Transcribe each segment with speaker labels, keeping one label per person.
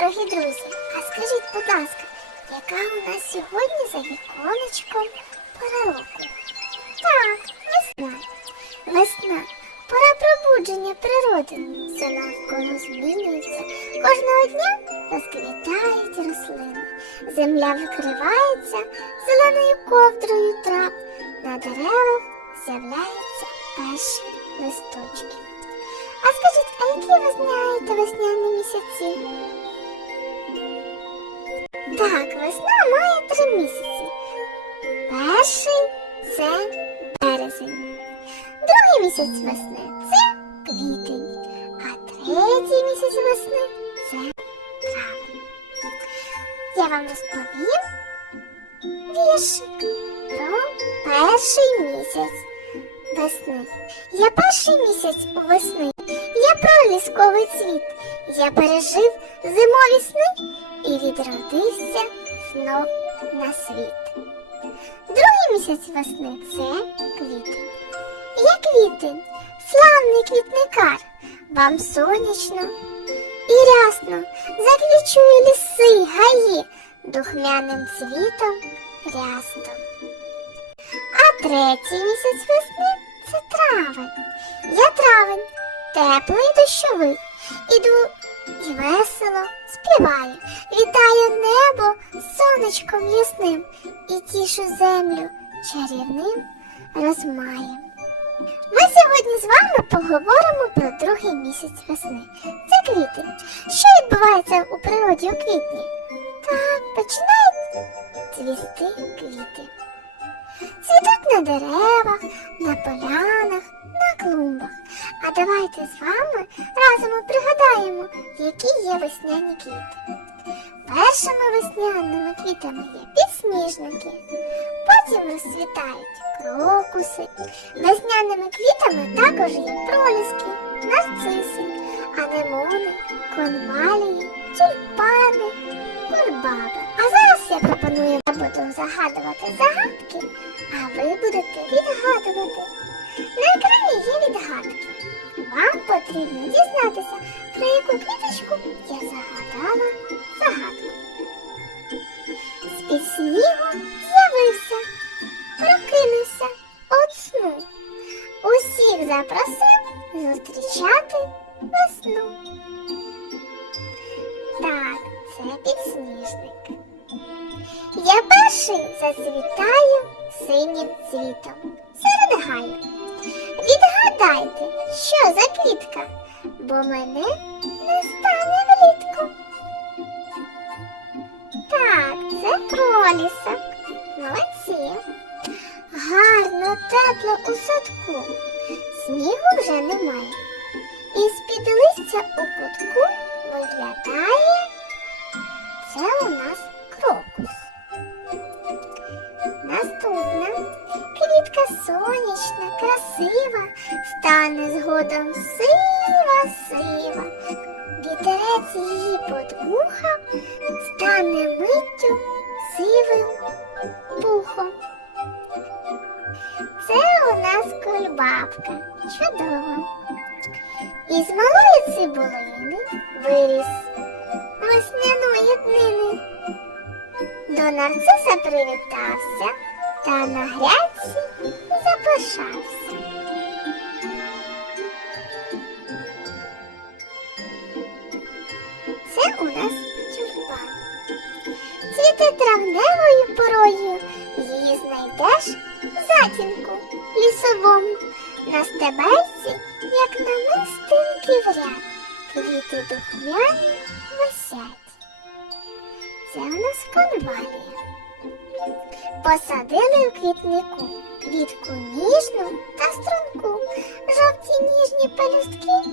Speaker 1: дорогі друзі, а скажіть, будь ласка, яка у нас сьогодні за віконечком пора року? Так, весна. Весна. Пора пробудження природи. Все навколо змінюється. Кожного дня розквітають рослини. Земля викривається зеленою ковдрою трав. На деревах з'являються перші листочки. А скажіть, а які ви знаєте весняні місяці? Так, весна має три місяці. Перший це березень. Другий місяць весни це квітень. А третій місяць весни це травень. Я вам розповім віршик про перший місяць весни. Я перший місяць весни. Я пролісковий цвіт. Я пережив зимові сни і відродився знов на світ. Другий місяць весни це квітень. Я квітень, славний квітникар, вам сонячно і рясно заквічую ліси, гаї духмяним цвітом рястом. А третій місяць весни це травень. Я травень, теплий дощовий. Іду і весело співаю, вітаю небо сонечком ясним і тішу землю чарівним розмаєм. Ми сьогодні з вами поговоримо про другий місяць весни. Це квітень. Що відбувається у природі у квітні? Так, починають цвісти квіти. Цвітуть на деревах, на полянах, на клумбах. А давайте з вами разом пригадаємо, які є весняні квіти. Першими весняними квітами є підсніжники, потім розцвітають крокуси. Весняними квітами також є проліски, нарциси, анемони, конвалії, тюльпани, кульбаби. А зараз я пропоную я буду загадувати загадки, а ви будете відгадувати. На екрані є відгадки. Вам потрібно дізнатися, про яку квіточку я загадала загадку. З-під снігу з'явився, прокинувся от сну. Усіх запросив зустрічати весну. Так, це підсніжник. Я перший зацвітаю синім цвітом серед гаю. Відгадайте, що за квітка, бо мене не стане влітку. Так, це пролісок. Молодці. Гарно, тепло у садку. Снігу вже немає. І з-під листя у кутку виглядає це у стане згодом сива, сива. Вітерець її под вуха стане миттю сивим пухом. Це у нас кульбабка. Чудово. Із малої цибулини виріс весняної днини. До нарциса привітався та на грядці травневою її знайдеш в затінку лісовому. На стебельці, як намистинки в ряд, квіти духмяні висять. Це у нас конвалія. Посадили в квітнику квітку ніжну та струнку, жовті ніжні пелюстки,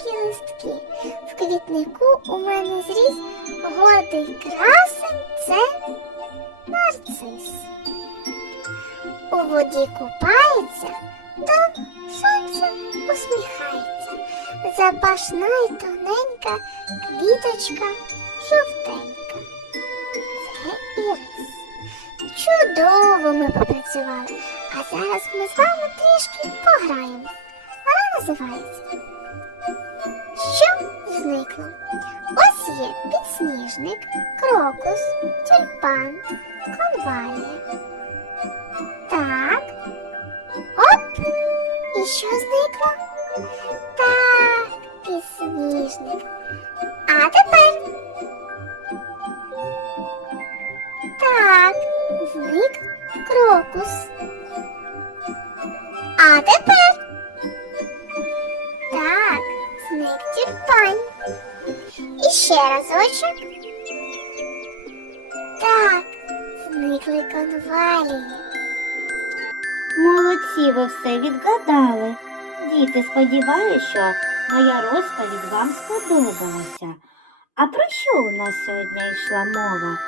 Speaker 1: зеленесенькі листки. В квітнику у мене зріс гордий красень це нарцис. У воді купається, то сонце усміхається. Запашна й тоненька квіточка жовтенька. Це ірис. Чудово ми попрацювали. А зараз ми з вами трішки пограємо. Гра називається. Зникло. Ось є підсніжник, крокус, тюльпан, конвалія. Так. Оп! І що зникло? Так, підсніжник. А тепер. Так, зник крокус. А тепер. Так, зник тюльпан. І ще разочок. Так, зникли конвалії.
Speaker 2: Молодці, ви все відгадали. Діти, сподіваюся, що моя розповідь вам сподобалася. А про що у нас сьогодні йшла мова?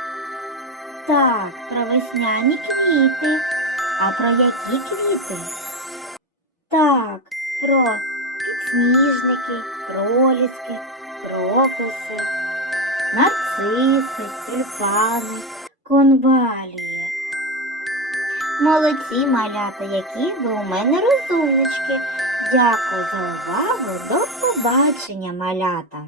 Speaker 2: Так, про весняні квіти. А про які квіти? Так, про підсніжники, проліски, крокуси, нарциси, тюльпани, конвалії. Молодці малята, які ви у мене розумнички. Дякую за увагу. До побачення, малята.